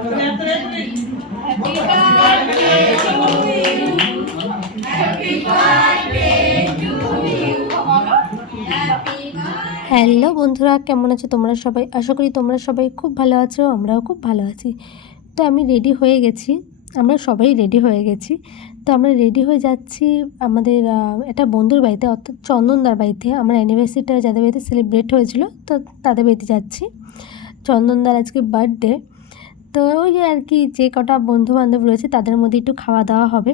Hello বন্ধুরা, কেমন আছো তোমরা সবাই? আশা করি তোমরা সবাই খুব ভালো আছো, আমরাও খুব ভালো আছি। তো আমি রেডি হয়ে গেছি, আমরা সবাই রেডি হয়ে গেছি। তো আমরা রেডি হয়ে যাচ্ছি আমাদের একটা বন্ধুর বাড়িতে, অর্থাৎ চন্দনদার বাড়িতে। আমার অ্যানিভার্সারিটা যাদের বাড়িতে সেলিব্রেট হয়েছিল, তো তাদের বাড়িতে যাচ্ছি। চন্দনদার আজকে বার্থডে, তো ওই যে আর কি, যে কটা বন্ধুবান্ধব রয়েছে তাদের মধ্যে একটু খাওয়া দাওয়া হবে।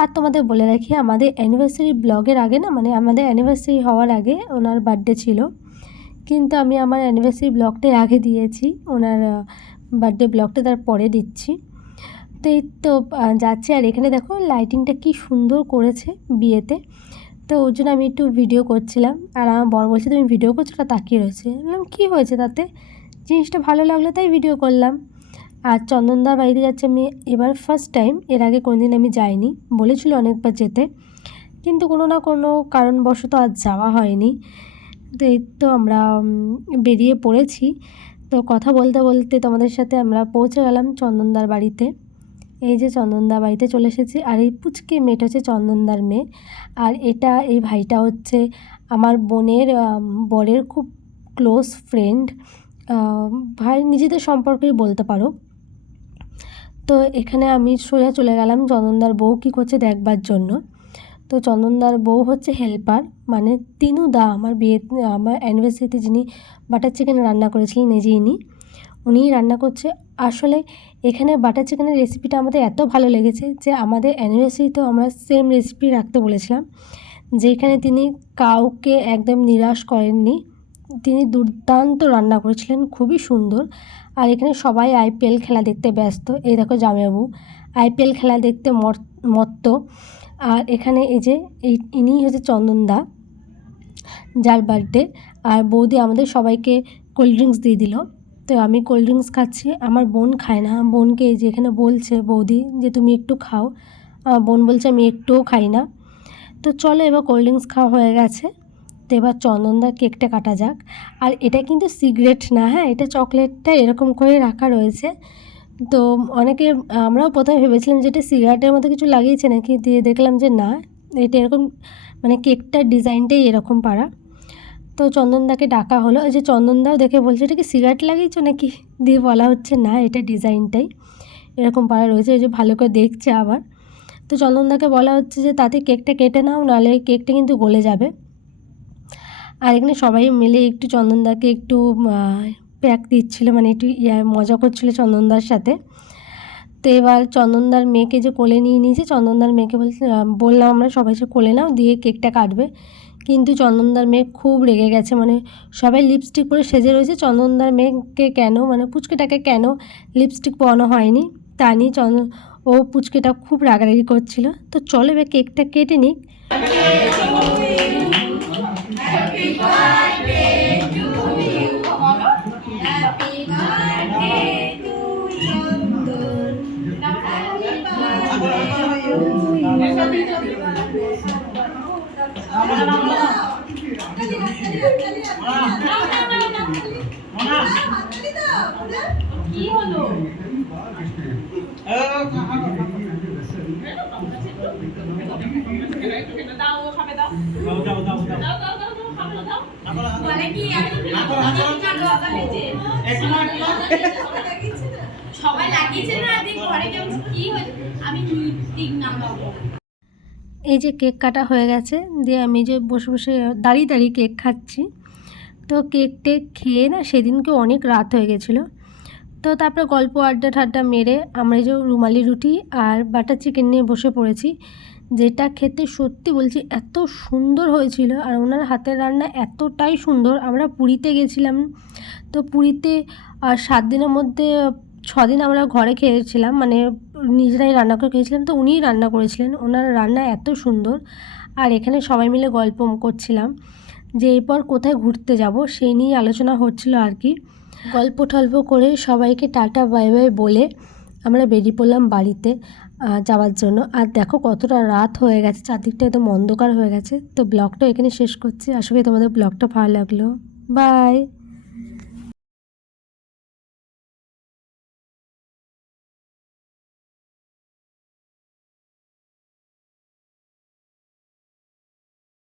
আর তোমাদের বলে রাখি, আমাদের অ্যানিভার্সারি ব্লগের আগে না, মানে আমাদের অ্যানিভার্সারি হওয়ার আগে ওনার বার্থডে ছিল, কিন্তু আমি আমার অ্যানিভার্সারি ব্লগটাই আগে দিয়েছি, ওনার বার্থডে ব্লগটা তার পরে দিচ্ছি। তো এই তো যাচ্ছি। আর এখানে দেখো লাইটিংটা কি সুন্দর করেছে বিয়েতে, তো ওই জন্য আমি একটু ভিডিও করছিলাম। আর আমার বর বলছে তুমি ভিডিও করছো, ওটা তাকিয়ে রয়েছে। বললাম কী হয়েছে তাতে, জিনিসটা ভালো লাগলো তাই ভিডিও করলাম। আর চন্দনদার বাড়িতে যাচ্ছে আমি এবার ফার্স্ট টাইম, এর আগে কোনোদিন আমি যাইনি, বলেছিল অনেকবার যেতে, কিন্তু কোনো না কোনো কারণবশত আজ যাওয়া হয়নি। তো এই তো আমরা বেরিয়ে পড়েছি। তো কথা বলতে বলতে তোমাদের সাথে আমরা পৌঁছে গেলাম চন্দনদার বাড়িতে। এই যে চন্দনদার বাড়িতে চলে এসেছি। আর এই পুচকে মেয়েটা হচ্ছে চন্দনদার মেয়ে, আর এই ভাইটা হচ্ছে আমার বোনের বরের খুব ক্লোজ ফ্রেন্ড, ভাই নিজেদের সম্পর্কেই বলতে পারো। তো এখানে আমি সোজা চলে গেলাম চন্দনদার বউ কী করছে দেখবার জন্য। তো চন্দনদার বউ হচ্ছে হেল্পার, মানে তিনুদা, আমার অ্যানিভার্সারিতে যিনি বাটার চিকেন রান্না করেছিলেন, এই যে উনিই রান্না করছে। আসলে এখানে বাটার চিকেনের রেসিপিটা আমাদের এত ভালো লেগেছে যে আমাদের অ্যানিভার্সারিতেও আমরা সেম রেসিপি রাখতে বলেছিলাম, যেখানে তিনি কাউকে একদম নিরাশ করেননি। তিনি দুর্দান্ত রান্না করেছিলেন, খুবই সুন্দর। আর এখানে সবাই আইপিএল খেলা দেখতে ব্যস্ত। এই দেখো জামাইবাবু আইপিএল খেলা দেখতে মত্ত। আর এখানে এই যে ইনিই হচ্ছে চন্দনদা, যার বার্থডে। আর বৌদি আমাদের সবাইকে কোল্ড ড্রিঙ্কস দিয়ে দিল। তো আমি কোল্ড ড্রিঙ্কস খাচ্ছি, আমার বোন খায় না। বোনকে এই যে এখানে বলছে বৌদি যে তুমি একটু খাও, আমার বোন বলছে আমি একটুও খাই না। তো চলো, এবার কোল্ড ড্রিঙ্কস খাওয়া হয়ে গেছে, তো এবার চন্দনদার কেকটা কাটা যাক। আর এটা কিন্তু সিগারেট না, হ্যাঁ, এটা চকলেটটা এরকম করে রাখা রয়েছে। তো অনেকে, আমরাও প্রথমে ভেবেছিলাম যে এটা সিগারেটের মতো কিছু লাগিয়েছে নাকি, দিয়ে দেখলাম যে না, এটা এরকম, মানে কেকটার ডিজাইনটাই এরকম পারা। তো চন্দনদাকে ডাকা হলো, ওই যে চন্দনদাও দেখে বলছে এটা কি সিগারেট লাগিয়েছো নাকি, দিয়ে বলা হচ্ছে না, এটা ডিজাইনটাই এরকম পারা রয়েছে। ওই যে ভালো করে দেখছে আবার। তো চন্দনদাকে বলা হচ্ছে যে তাতে কেকটা কেটে নাও, নাহলে কেকটা কিন্তু গলে যাবে। আর এখানে সবাই মিলে একটু চন্দনদাকে একটু প্যাক দিচ্ছিলো, মানে একটু মজা করছিলো চন্দনদার সাথে। তো এবার চন্দনদার মেয়েকে যে কোলে নিয়ে নিয়েছে, চন্দনদার মেয়েকে বললাম আমরা সবাই সে কোলে নাও, দিয়ে কেকটা কাটবে। কিন্তু চন্দনদার মেয়ে খুব রেগে গেছে, মানে সবাই লিপস্টিক পরে সেজে রয়েছে, চন্দনদার মেয়েকে কেন, মানে পুচকেটাকে কেন লিপস্টিক পরানো হয়নি তা নিয়ে ও পুচকেটা খুব রাগারাগি করছিল। তো চলো এবার কেকটা কেটে নিক। কি হলো? সবাই লাগিয়েছে না, ঘরে কেউ কি হয়েছে, আমি ঠিক নাম বাবু। এই যে কেক কাটা হয়ে গেছে, দিয়ে আমি যে বসে বসে দাঁড়িয়ে দাঁড়িয়ে কেক খাচ্ছি। তো কেক টেক খেয়ে না সেদিনকে অনেক রাত হয়ে গেছিলো। তো তারপরে গল্প আড্ডা ঠাড্ডা মেরে আমরা এই যে রুমালি রুটি আর বাটার চিকেন নিয়ে বসে পড়েছি, যেটা খেতে সত্যি বলছি এত সুন্দর হয়েছিল। আর ওনার হাতের রান্না এতটাই সুন্দর। আমরা পুরীতে গেছিলাম, তো পুরীতে 7 দিনের মধ্যে 6 দিন আমরা ঘরে খেয়েছিলাম, মানে নিজেরাই রান্না করে খেয়েছিলাম। তো উনিই রান্না করেছিলেন, ওনার রান্না এত সুন্দর। আর এখানে সবাই মিলে গল্প করছিলাম যে এরপর কোথায় ঘুরতে যাব, সেই নিয়েই আলোচনা হচ্ছিল আর কি। গল্প টল্প করে সবাইকে টাটা বাই বাই বলে আমরা বেরিয়ে পড়লাম বাড়িতে যাওয়ার জন্য। আর দেখো কতটা রাত হয়ে গেছে, চারদিকটা একদম অন্ধকার হয়ে গেছে। তো ব্লগটা এখানে শেষ করছি, আশা করি তোমাদের ব্লগটা ভালো লাগলো। বাই।